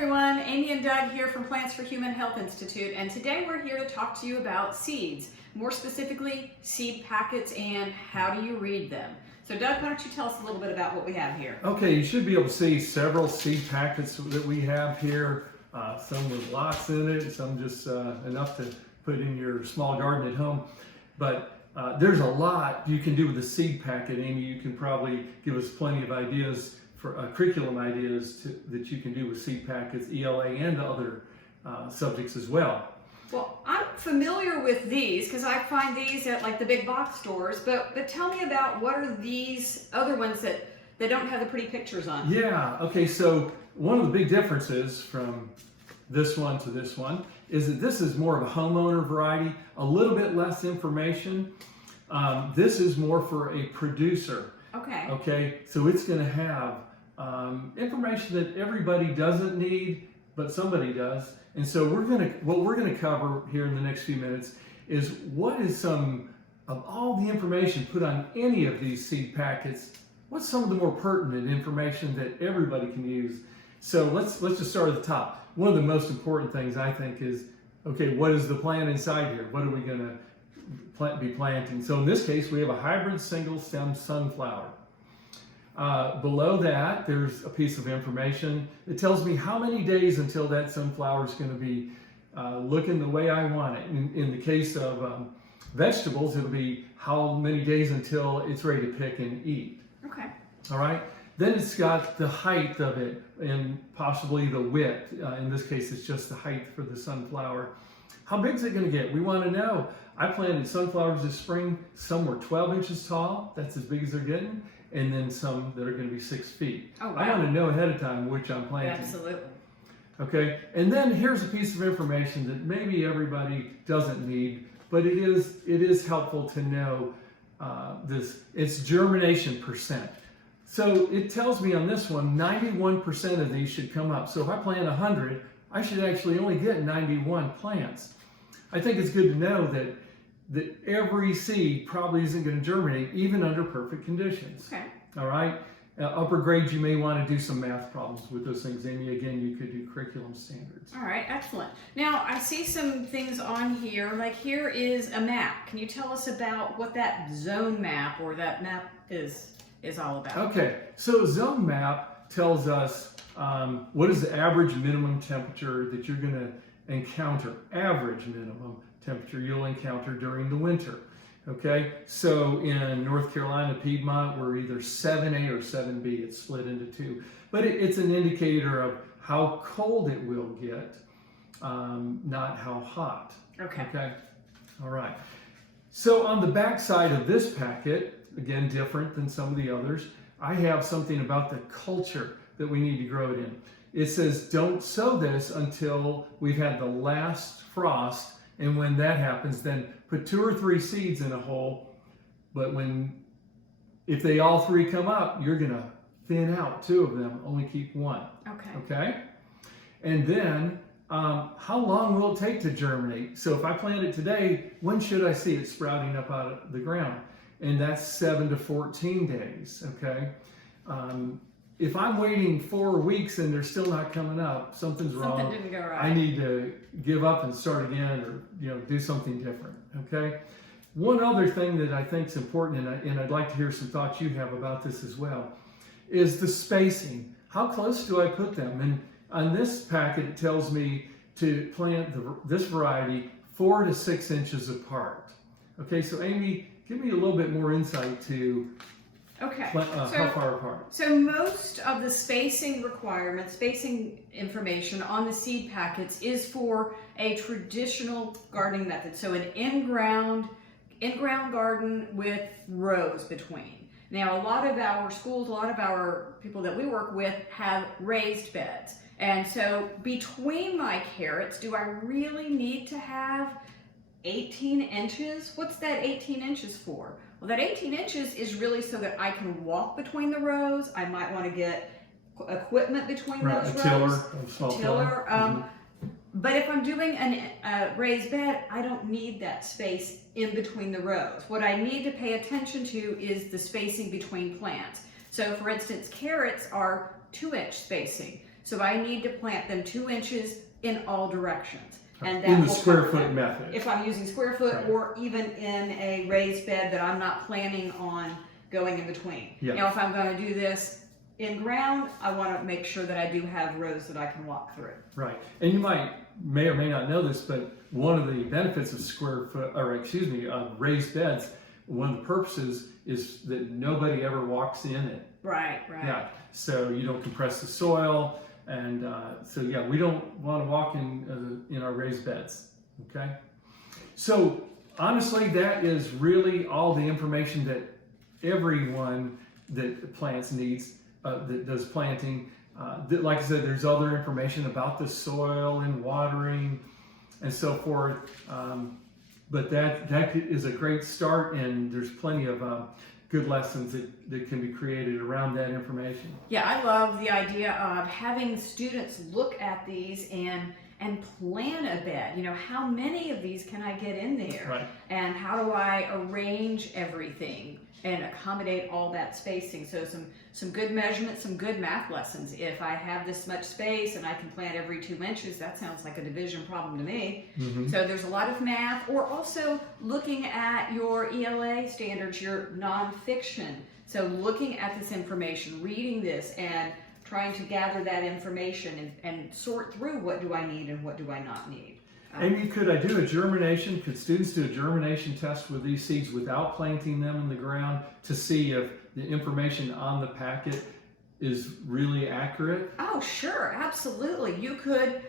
everyone, Amy and Doug here from Plants for Human Health Institute, and today we're here to talk to you about seeds, more specifically seed packets and how do you read them. So Doug, why don't you tell us a little bit about what we have here? Okay, you should be able to see several seed packets that we have here, some with lots in it, some just enough to put in your small garden at home. But there's a lot you can do with a seed packet. Amy, you can probably give us plenty of ideas for curriculum ideas that you can do with seed packets, ELA and other subjects as well. Well, I'm familiar with these because I find these at like the big box stores, but tell me about what are these other ones that don't have the pretty pictures on? Yeah, okay, so one of the big differences from this one to this one is that this is more of a homeowner variety, a little bit less information. This is more for a producer. Okay. Okay, so it's going to have information that everybody doesn't need, but somebody does. And so what we're going to cover here in the next few minutes is what is some of all the information put on any of these seed packets. What's some of the more pertinent information that everybody can use? So let's just start at the top. One of the most important things I think is, okay, what is the plant inside here? What are we going to be planting? So in this case, we have a hybrid single stem sunflower. Below that, there's a piece of information. It tells me how many days until that sunflower is going to be looking the way I want it. In the case of vegetables, it'll be how many days until it's ready to pick and eat. Okay. All right. Then it's got the height of it and possibly the width. In this case, it's just the height for the sunflower. How big is it going to get? We want to know. I planted sunflowers this spring. Some were 12 inches tall. That's as big as they're getting. And then some that are going to be 6 feet. Oh, wow. I want to know ahead of time which I'm planting. Absolutely. Okay. And then here's a piece of information that maybe everybody doesn't need, but it is helpful to know this. It's germination percent. So it tells me on this one, 91% of these should come up. So if I plant 100, I should actually only get 91 plants. I think it's good to know that every seed probably isn't going to germinate even under perfect conditions. Okay. All right. Upper grades, you may want to do some math problems with those things. Amy, again, you could do curriculum standards. All right, excellent. Now, I see some things on here, like here is a map. Can you tell us about what that zone map or that map is all about? Okay, so zone map tells us what is the average minimum temperature that you're going to encounter, average minimum temperature you'll encounter during the winter. Okay, so in North Carolina, Piedmont, we're either 7A or 7B. It's split into two. But it's an indicator of how cold it will get, not how hot. Okay. Okay, all right. So on the back side of this packet, again, different than some of the others, I have something about the culture that we need to grow it in. It says, don't sow this until we've had the last frost. And when that happens, then put 2 or 3 seeds in a hole. But if they all 3 come up, you're going to thin out 2 of them, only keep 1. Okay. Okay? And then, how long will it take to germinate? So if I plant it today, when should I see it sprouting up out of the ground? And that's 7 to 14 days, okay? If I'm waiting 4 weeks and they're still not coming up, something's wrong. Something didn't go right. I need to give up and start again, or do something different. Okay. One other thing that I think is important, and I'd like to hear some thoughts you have about this as well, is the spacing. How close do I put them? And on this packet, it tells me to plant this variety 4 to 6 inches apart. Okay. So Amy, give me a little bit more insight to. Okay. How far apart? So most of the spacing requirements, spacing information on the seed packets is for a traditional gardening method. So an in-ground garden with rows between. Now, a lot of our schools, a lot of our people that we work with have raised beds. And so between my carrots, do I really need to have 18 inches? What's that 18 inches for? Well, that 18 inches is really so that I can walk between the rows. I might want to get equipment between those rows. A tiller. But if I'm doing a raised bed, I don't need that space in between the rows. What I need to pay attention to is the spacing between plants. So for instance, carrots are 2-inch spacing. So I need to plant them 2 inches in all directions. And that in the will square cover foot them. method. If I'm using square foot, Right. or even in a raised bed that I'm not planning on going in between. Yeah. Now, if I'm going to do this in ground, I want to make sure that I do have rows that I can walk through. Right. And you may or may not know this, but one of the benefits of raised beds, one of the purposes is that nobody ever walks in it. Right. Yeah. So you don't compress the soil. And so, yeah, we don't want to walk in our raised beds, okay? So, honestly, that is really all the information that everyone that plants needs, that does planting. Like I said, there's other information about the soil and watering and so forth. But that is a great start, and there's plenty of good lessons that can be created around that information. Yeah, I love the idea of having students look at these and plan a bed. You know, how many of these can I get in there? Right. And how do I arrange everything and accommodate all that spacing? So some good measurements, some good math lessons. If I have this much space and I can plant every 2 inches, that sounds like a division problem to me. Mm-hmm. So there's a lot of math, or also looking at your ELA standards, your nonfiction. So looking at this information, reading this, and trying to gather that information and sort through what do I need and what do I not need. Amy, could I do a germination? Could students do a germination test with these seeds without planting them in the ground to see if the information on the packet is really accurate? Oh, sure, absolutely. You could,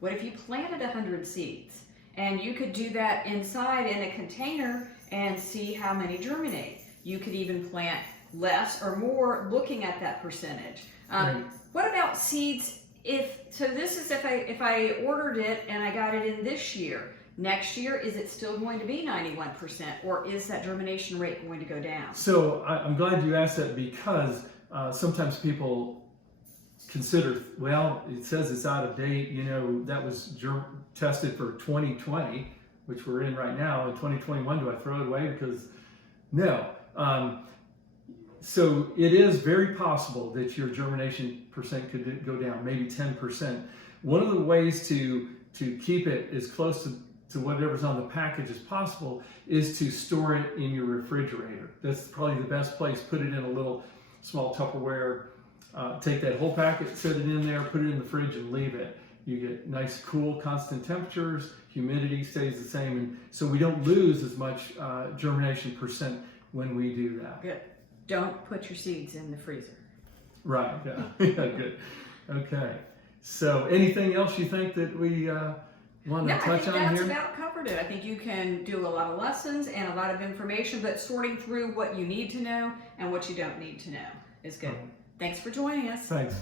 what if you planted 100 seeds? And you could do that inside in a container and see how many germinate. You could even plant less or more looking at that percentage. Right. What about seeds? This is if I ordered it and I got it in this year. Next year, is it still going to be 91%, or is that germination rate going to go down? So I'm glad you asked that, because sometimes people consider, well, it says it's out of date. You know, that was tested for 2020, which we're in right now. In 2021, do I throw it away? Because no. So it is very possible that your germination percent could go down, maybe 10%. One of the ways to keep it as close to whatever's on the package as possible is to store it in your refrigerator. That's probably the best place. Put it in a little small Tupperware. Take that whole packet, set it in there, put it in the fridge, and leave it. You get nice, cool, constant temperatures. Humidity stays the same, and so we don't lose as much germination percent when we do that. Good. Don't put your seeds in the freezer. Right. Yeah. Yeah. Good. Okay. So, anything else you think that we want to touch on here? I think that's about covered it. I think you can do a lot of lessons and a lot of information, but sorting through what you need to know and what you don't need to know is good. Thanks for joining us. Thanks.